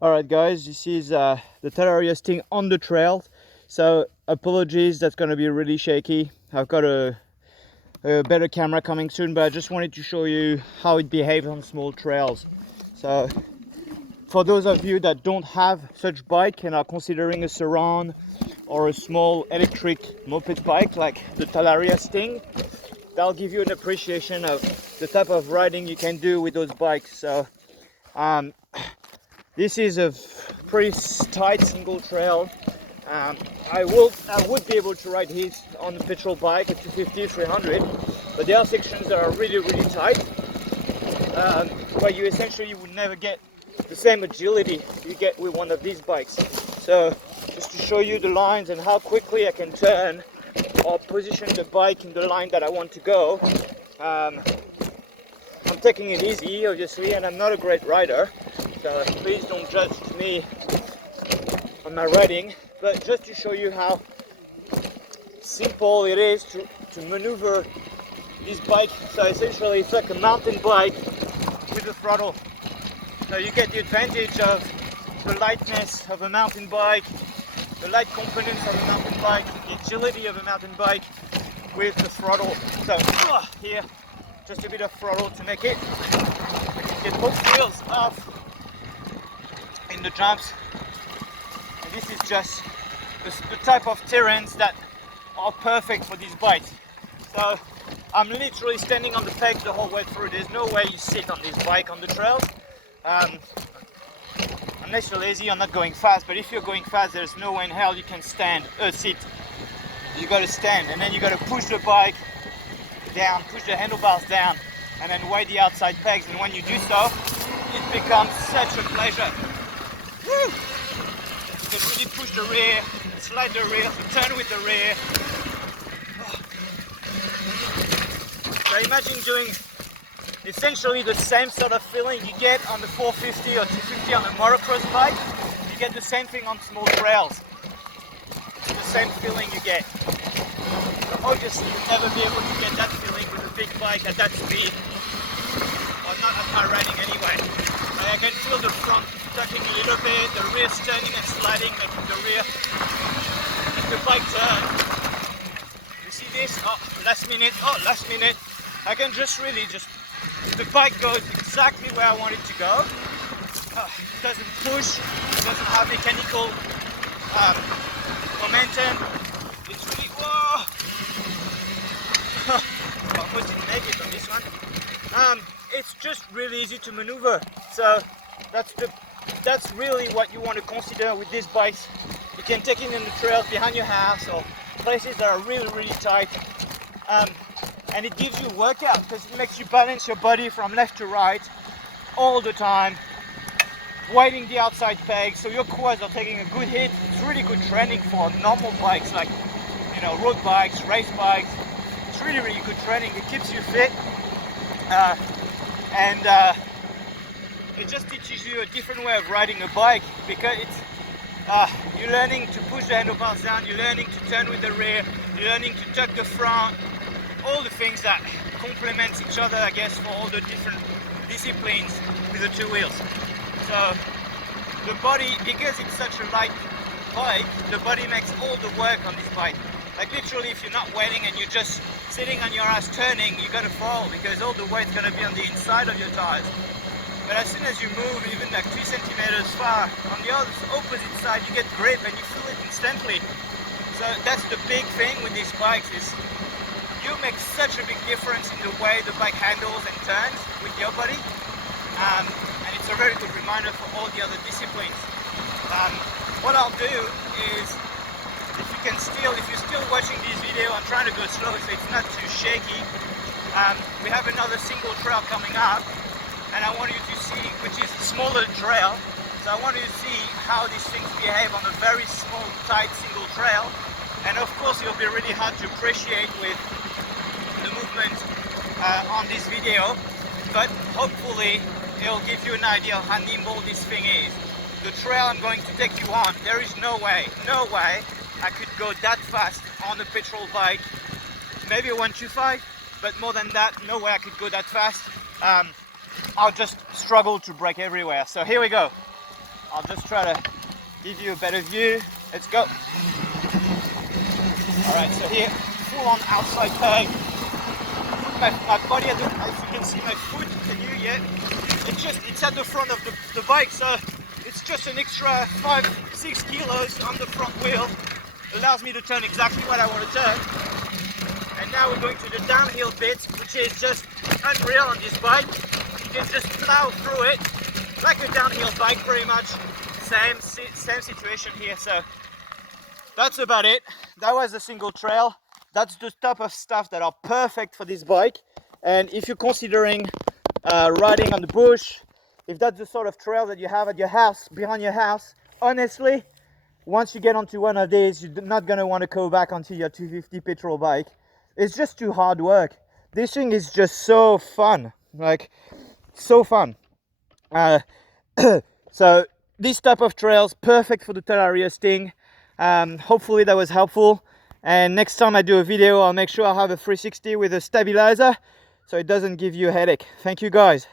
Alright guys, this is the Talaria sting on the trail. So apologies, that's going to be really shaky. I've got a better camera coming soon, but I just wanted to show you how it behaves on small trails. So for those of you that don't have such bike and are considering a surron or a small electric moped bike like the Talaria Sting, that'll give you an appreciation of the type of riding you can do with those bikes. So this is a pretty tight single trail. I would be able to ride his on the petrol bike at 250, 300, but there are sections that are really tight, where you essentially would never get the same agility you get with one of these bikes. So just to show you the lines and how quickly I can turn or position the bike in the line that I want to go, I'm taking it easy obviously, and I'm not a great rider, so please don't judge me on my riding, but just to show you how simple it is to maneuver this bike. So essentially it's like a mountain bike with a throttle. So you get the advantage of the lightness of a mountain bike, the light components of a mountain bike, the agility of a mountain bike with the throttle. So here, just a bit of throttle to make it get both wheels off in the jumps. And this is just the type of terrains that are perfect for these bikes. So I'm literally standing on the pegs the whole way through. There's no way you sit on this bike on the trails. Unless you're lazy or not going fast, but if you're going fast, there's no way in hell you can sit. You got to stand, and then you got to push the bike down, push the handlebars down, and then weigh the outside pegs. And when you do so, it becomes such a pleasure. Woo! You can really push the rear, slide the rear, turn with the rear. So imagine doing essentially the same sort of feeling you get on the 450 or 250 on the motocross bike. You get the same thing on small trails. It's the same feeling you get. But obviously you'll never be able to get that feeling with a big bike at that speed, or not at my riding anyway. I can feel the front touching a little bit, the rear turning and sliding, making the rear make the bike turn. You see this? Last minute. I can the bike goes exactly where I want it to go. It doesn't push, it doesn't have mechanical momentum. It's really, whoa! Almost didn't make it on this one. It's just really easy to maneuver. So that's really what you want to consider with these bikes. You can take it in the trails behind your house or places that are really tight. And it gives you a workout because it makes you balance your body from left to right all the time, weighting the outside pegs, so your quads are taking a good hit. It's really good training for normal bikes like, road bikes, race bikes. It's really good training. It keeps you fit, and it just teaches you a different way of riding a bike, because you're learning to push the handlebars down, you're learning to turn with the rear, you're learning to tuck the front, all the things that complement each other, I guess, for all the different disciplines with the two wheels. So the body, because it's such a light bike, the body makes all the work on this bike. Like literally, if you're not waiting and you're just sitting on your ass turning, you're gonna fall because all the weight's gonna be on the inside of your tires. But as soon as you move even like 2 centimeters far on the opposite side, you get grip and you feel it instantly. So that's the big thing with these bikes, is you make such a big difference in the way the bike handles and turns with your body, and it's a very good reminder for all the other disciplines. What I'll do is, if you're still watching this video, I'm trying to go slow so it's not too shaky. We have another single trail coming up, and I want you to see, which is a smaller trail. So I want you to see how these things behave on a very small, tight single trail. And of course, it'll be really hard to appreciate with the movement on this video, but hopefully it'll give you an idea of how nimble this thing is. The trail I'm going to take you on, there is no way I could go that fast on a petrol bike. Maybe a 125, but more than that, no way I could go that fast. I'll just struggle to brake everywhere. So here we go. I'll just try to give you a better view. Let's go. Alright, so here, full on outside peg. My body, as you can see, my foot, can you, yeah? It's at the front of the bike, so it's just an extra 5-6 kilos on the front wheel. Allows me to turn exactly what I want to turn. And now we're going to the downhill bit, which is just unreal on this bike. You can just plow through it like a downhill bike, pretty much. Same situation here. So that's about it. That was a single trail. That's the type of stuff that are perfect for this bike. And if you're considering riding on the bush, if that's the sort of trail that you have at your house, behind your house, honestly, once you get onto one of these, you're not going to want to go back onto your 250 petrol bike. It's just too hard work. This thing is just so fun, like so fun. So this type of trails, perfect for the Talaria Sting. Hopefully that was helpful. And next time I do a video, I'll make sure I have a 360 with a stabilizer so it doesn't give you a headache. Thank you guys.